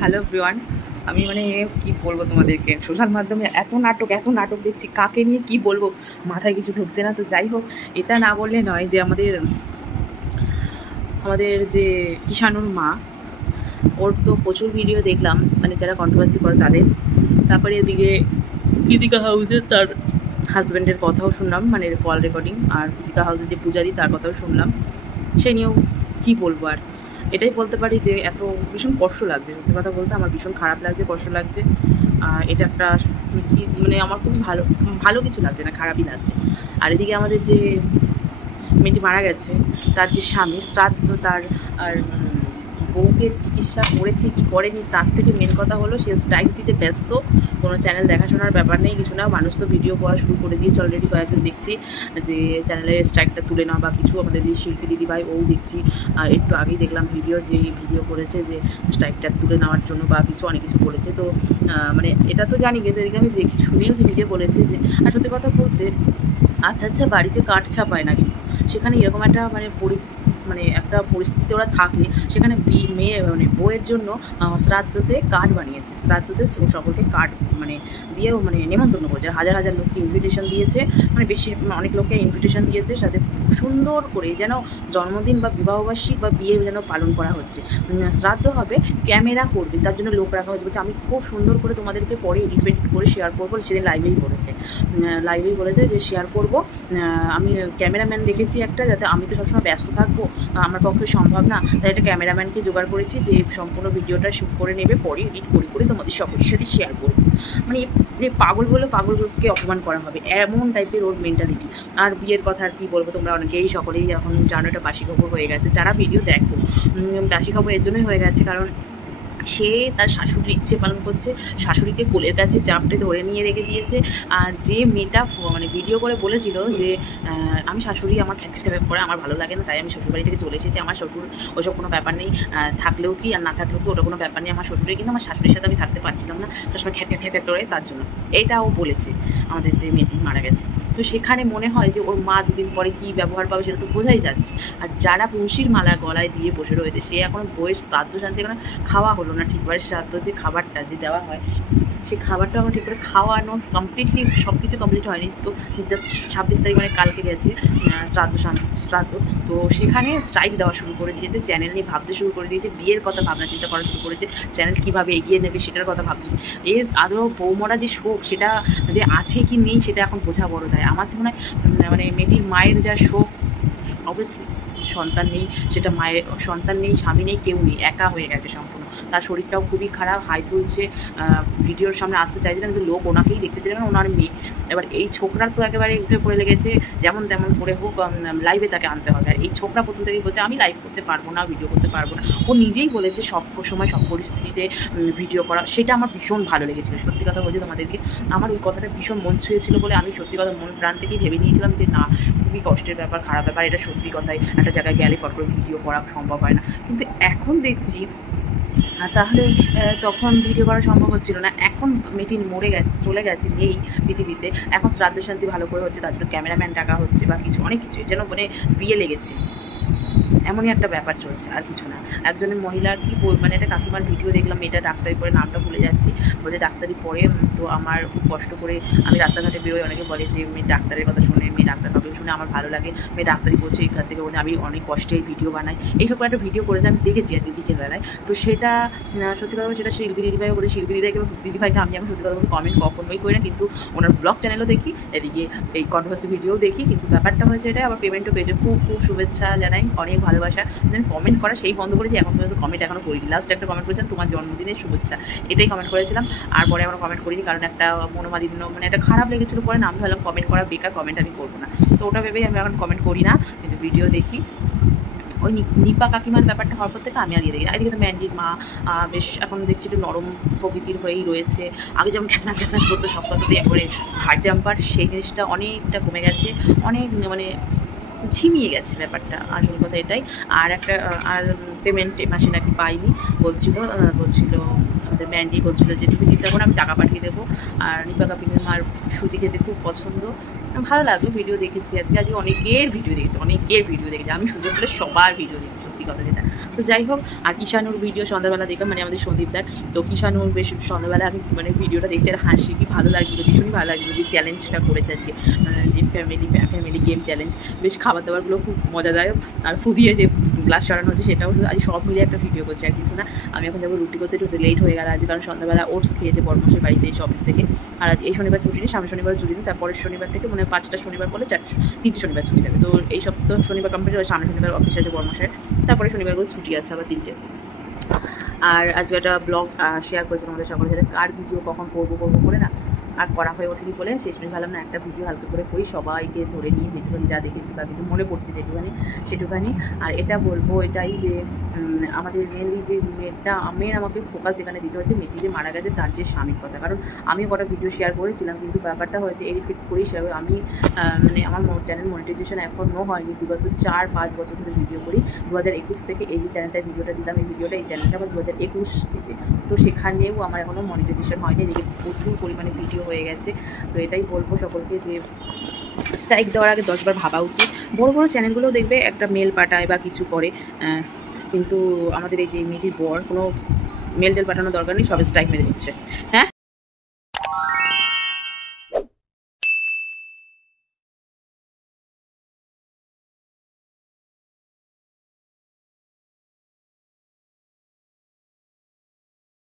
Hello everyone. আমি কি বলবো তোমাদেরকে, সোশ্যাল মাধ্যমে এত নাটক দেখছি, কাকে নিয়ে কি বলবো মাথায় কিছু ঢুকছে না। তো যাই হোক, এটা না বললে নয় যে আমাদের আমাদের যে কিষাণুর মা, ওর তো প্রচুর ভিডিও দেখলাম, যারা কন্ট্রোভার্সি করে তাদের। তারপরে এদিকে কৃতিকা হাউসের তার হাজব্যান্ডের কথাও শুনলাম, কল রেকর্ডিং, আর কৃতিকা হাউসের যে পূজারি তার কথাও শুনলাম। সে নিয়েও কী বলবো আর, এটাই বলতে পারি যে এত ভীষণ কষ্ট লাগছে। সত্যি কথা বলতে আমার ভীষণ খারাপ লাগছে, কষ্ট লাগছে। এটা একটা কি আমার খুব ভালো ভালো কিছু লাগছে না, খারাপই লাগছে। আর এদিকে আমাদের যে মেয়েটি মারা গেছে, তার যে স্বামী শ্রাদ্ধ, তার আর বউকে চিকিৎসা করেছে কি করেনি, তার থেকে মেন কথা হলো সে স্ট্রাইক দিতে ব্যস্ত। কোনো চ্যানেল দেখাশোনার ব্যাপার নেই, কিছু না। মানুষ তো ভিডিও করা শুরু করে দিয়েছে অলরেডি, কয়েকজন দেখছি যে চ্যানেলের স্ট্রাইকটা তুলে নেওয়া বা কিছু। আমাদের যে শিল্পী দিদিভাই, ও দেখছি একটু আগেই দেখলাম ভিডিও, যে ভিডিও করেছে যে স্ট্রাইকটা তুলে নেওয়ার জন্য বা কিছু, অনেক কিছু করেছে। তো এটা তো জানি, কিন্তু এদিকে আমি দেখি শুনেও যে নিজে বলেছে যে, আর সত্যি কথা বলতে আচ্ছা বাড়িতে কাঠ ছাপায় না, কিন্তু সেখানে এরকম একটা একটা পরিস্থিতি ওরা থাকে, সেখানে মেয়ে বউয়ের জন্য শ্রাদ্ধতে কার্ড বানিয়েছে, শ্রাদ্ধতে সকলকে কার্ড দিয়েও নেমন্তন্ন করেছে, হাজার হাজার লোককে ইনভিটেশন দিয়েছে, অনেক লোককে ইনভিটেশন দিয়েছে, সাথে সুন্দর করে যেন জন্মদিন বা বিবাহবার্ষিক বা বিয়ে যেন পালন করা হচ্ছে। শ্রাদ্ধ হবে, ক্যামেরা করবে, তার জন্য লোক রাখা হয়েছে। বলছে আমি খুব সুন্দর করে তোমাদেরকে পরে এডিট করে শেয়ার করবো, সেদিন লাইভেই বলেছে যে শেয়ার করবো। আমি ক্যামেরাম্যান রেখেছি একটা, যাতে আমি তো সবসময় ব্যস্ত থাকবো, আমার পক্ষে সম্ভব না, তাই একটা ক্যামেরাম্যানকে জোগাড় করেছি যে সম্পূর্ণ ভিডিওটা শ্যুট করে নেবে, পরে এডিট করে তোমাদের সকলের সাথে শেয়ার করবো। পাগল বলে পাগলকে অপমান করা হবে, এমন টাইপের ওর মেন্টালিটি। আর বিয়ের কথা আর কী বলবো, তোমরা অনেকেই সকলেই এখন জানো এটা বাসি খবর হয়ে গেছে। যারা ভিডিও দেখো, বাসি খবর এর জন্যই হয়ে গেছে কারণ সে তার শাশুড়ির ইচ্ছে পালন করছে, শাশুড়িকে কোলের কাছে চাপটে ধরে নিয়ে রেখে দিয়েছে। আর যে মেয়েটা ভিডিও করে বলেছিল যে আমি শাশুড়ি আমার খ্যাপ করে আমার ভালো লাগে না, তাই আমি শ্বশুরবাড়ি থেকে চলে এসেছি, আমার শ্বশুর ওসব কোনো ব্যাপার নেই, থাকলেও কি আর না থাকলেও কি ওটা কোনো ব্যাপার নেই, আমার শ্বশুরে কিন্তু আমার শাশুড়ির সাথে আমি থাকতে পারছিলাম না, সবসময় খ্যাপ করে, তার জন্য এইটা ও বলেছে আমাদের যে মেয়েটি মারা গেছে। তো সেখানে মনে হয় যে ওর মা দুদিন পরে কী ব্যবহার পাবে সেটা তো বোঝাই যাচ্ছে। আর যারা তুলসীর মালা গলায় দিয়ে বসে রয়েছে, সে এখন বইয়ের শ্রাদ্ধ শান্তি এখন খাওয়া হলো না ঠিকভাবে, শ্রাদ্ধ যে খাবারটা যে দেওয়া হয়, সেই খাবারটা আমার ঠিক করে খাওয়ানো কমপ্লিটলি সব কিছু কমপ্লিট হয়নি। তো জাস্ট 26 তারিখ কালকে গেছে শ্রাদ্ধ। তো সেখানে স্ট্রাইক দেওয়া শুরু করে দিয়েছে, চ্যানেল নিয়ে ভাবতে শুরু করে দিয়েছে, বিয়ের কথা ভাবনা চিন্তা করা শুরু করেছে, চ্যানেল কীভাবে এগিয়ে নেবে সেটার কথা ভাবতে। এর আদৌ বৌমরা যে শোক সেটা যে আছে কি নেই সেটা এখন বোঝা বড় দেয়। আমার তো মনে হয় মেয়েটির মায়ের যা শোক, অবভিয়াসলি সন্তান নেই, সেটা মায়ের সন্তান নেই, স্বামী নেই, কেউ নেই, একা হয়ে গেছে সম্পূর্ণ। তার শরীরটাও খুবই খারাপ, হাই তুলছে, ভিডিওর সামনে আসতে চাইছে না, কিন্তু লোক ওনাকেই দেখতে চাইছে না, ওনার মেয়ে। এবার এই ছোকরার তো একেবারে উঠে পড়ে লেগেছে, যেমন তেমন করে হোক লাইভে তাকে আনতে হবে। আর এই ছোকরা প্রথম থেকেই বলছে আমি লাইভ করতে পারবো না, ভিডিও করতে পারবো না। ও নিজেই বলেছে সব সময় সব পরিস্থিতিতে ভিডিও করা, সেটা আমার ভীষণ ভালো লেগেছিলো। সত্যি কথা বলছি তোমাদেরকে, আমার ওই কথাটা ভীষণ মন ছুঁয়েছিল বলে আমি সত্যি কথা মন প্রাণ থেকেই ভেবে নিয়েছিলাম যে না, খুবই কষ্টের ব্যাপার, খারাপ ব্যাপার, এটা সত্যি কথাই। একটা জায়গায় গেলে ফটো ভিডিও করা সম্ভব হয় না, কিন্তু এখন দেখছি তাহলে তখন ভিডিও করা সম্ভব হচ্ছিল না। এখন মেয়েটি চলে গেছে, নেই পৃথিবীতে, এখন শ্রাদ্ধ শান্তি ভালো করে হচ্ছে, তার জন্য ক্যামেরাম্যান ডাকা হচ্ছে বা কিছু, অনেক কিছু যেন বিয়ে লেগেছে, এমনই একটা ব্যাপার চলছে, আর কিছু না। একজনের মহিলার কি একটা কাকিমার ভিডিও দেখলাম, মেয়েটা ডাক্তারি পড়ে, নামটা ভুলে যাচ্ছি, বলে ডাক্তারি পড়ে, তো আমার খুব কষ্ট করে আমি রাস্তাঘাটে বেরোই, অনেকে বলে যে মেয়ে ডাক্তারের কথা শুনে, মেয়ে ডাক্তার কথা শুনে আমার ভালো লাগে, মেয়ে ডাক্তারি পড়ছে, এখান থেকে বলে আমি অনেক কষ্টে এই ভিডিও বানাই, এইসব একটা ভিডিও করেছে, আমি দেখেছি আজকে বিকেলবেলায়। তো সেটা সত্যি কথা বলে, সেটা শিল্পী দিদিভাই বলে, শিল্পী দিদিভাইকে আমি সত্যি কথা বলে কমেন্ট কখনোই করি না, কিন্তু ওনার ব্লগ চ্যানেলও দেখি, এদিকে এই কন্ট্রোভার্সি ভিডিও দেখি, কিন্তু ব্যাপারটা হয়েছে এটা, আবার পেমেন্টও পেয়েছে, খুব খুব শুভেচ্ছা জানাই, অনেক ভালোবাসা। কমেন্ট করা সেই বন্ধ করেছি, এখন পর্যন্ত কমেন্ট এখনও করিনি। লাস্ট একটা কমেন্ট করেছিলাম তোমার জন্মদিনের শুভেচ্ছা, এটাই কমেন্ট করেছিলাম, আর পরে আমরা কমেন্ট করিনি, কারণ একটা মনোমালিন্য একটা খারাপ লেগেছিলো, পরে নাম ভাবলাম কমেন্ট করা বেকার, কমেন্ট আমি করবো না, তো ওটা ভেবেই আমি এখন কমেন্ট করি না, কিন্তু ভিডিও দেখি। ওই নিপা কাকিমার ব্যাপারটা হওয়ার পর থেকে আমি আর দেখি না। এদিকে তো ম্যান্ডির মা বেশ এখন দেখছি একটু নরম প্রকৃতির হয়েই রয়েছে, আগে যেমন খ্যাচনাচ করতো সব কথাতেই একবারে হার্ট টেম্পার, সেই জিনিসটা অনেকটা কমে গেছে, অনেক ঝিমিয়ে গেছে ব্যাপারটা, আসল কথা এটাই। আর একটা আর পেমেন্ট মাসে নাকি পাইনি বলছিল আমাদের ম্যান্ডি বলছিল যে তুমি চিন্তা করো, আমি টাকা পাঠিয়ে দেবো। আর নিপা কাপিনের মার সুজি খেতে খুব পছন্দ, ভালো লাগলো। ভিডিও দেখেছি আজকে অনেকের ভিডিও দেখেছি, আমি সুযোগ পেলে সবার ভিডিও দেখি, সত্যি কথা যেটা তো যাই হোক, আর কিষানুর ভিডিও সন্ধ্যাবেলা দেখলাম, মানে আমাদের সন্দীপদার। তো কিষানুর বেশ সন্ধ্যাবেলা আমি মানে ভিডিওটা দেখতে হাসি, কি ভালো লাগছিলো, ভীষণই ভালো লাগছিলো যে চ্যালেঞ্জটা করেছে আজকে, যে ফ্যামিলি গেম চ্যালেঞ্জ। বেশ খাবার দাবারগুলো খুব মজাদায়ক, আর ফুদিয়ে যে গ্লাস সরানো হচ্ছে সেটাও আজ সব মিলিয়ে একটা ভিডিও করছে, আর কিছু না। আমি এখন যাবো রুটি করতে, একটু লেট হয়ে গেল আজ, কারণ সন্ধ্যাবেলা ওটস খেয়েছে বর্মশের বাড়িতে এসে অফিস থেকে। আর আজ এই শনিবার ছুটি নেই, সামনে শনিবার ছুটি নেই, তারপরের শনিবার থেকে মানে 5টা শনিবার পরে 3টে শনিবার ছুটি থাকে। তো এই সপ্তাহ শনিবার কমপ্লিট হয়ে সামনে শনিবার অফিস আছে বর্মশের, তারপরে শনিবারগুলো ছুটি আছে আবার 3টে। আর আজকে একটা ব্লগ শেয়ার করেছি তোমাদের সকলের সাথে, কার ভিডিও কখন করবো করে না আর করা হয়ে ওঠেনি বলে শেষমেশ ভাবলাম না একটা ভিডিও হালকা করে করি, সবাইকে ধরে নিয়ে যেটুখানি যা দেখেছি বা কিছু মনে পড়ছে সেটুখানি। আর এটা বলবো এটাই যে আমাদের মেনলি যে মেয়ের আমাকে ফোকাস যেখানে দিতে হচ্ছে, মেয়েটি যে মারা গেছে তার যে স্বামীর কথা। কারণ আমি কটা ভিডিও শেয়ার করেছিলাম, কিন্তু ব্যাপারটা হয়েছে এডিট করি সেভাবে আমি মানে আমার চ্যানেল মনিটাইজেশন এখনও হয়নি, বিগত 4-5 বছর ধরে ভিডিও করি। 2021 থেকে এই চ্যানেলটায় ভিডিওটা দিলাম, এই চ্যানেলটা আমার 2021 থেকে। তো সেখানেও আমার এখনও মনিটাইজেশন হয়নি, এদিকে প্রচুর পরিমাণে ভিডিও হয়ে গেছে। তো এটাই বলবো সকলকে যে স্ট্রাইক দেওয়ার আগে 10বার ভাবা উচিত। বড় বড় চ্যানেলগুলোও দেখবে একটা মেল পাঠায় বা কিছু করে, কিন্তু আমাদের এই যে মেয়েটির বর কোনো মেল টেল পাঠানোর দরকার নেই, সব স্ট্রাইক মেরে দিচ্ছে। হ্যাঁ।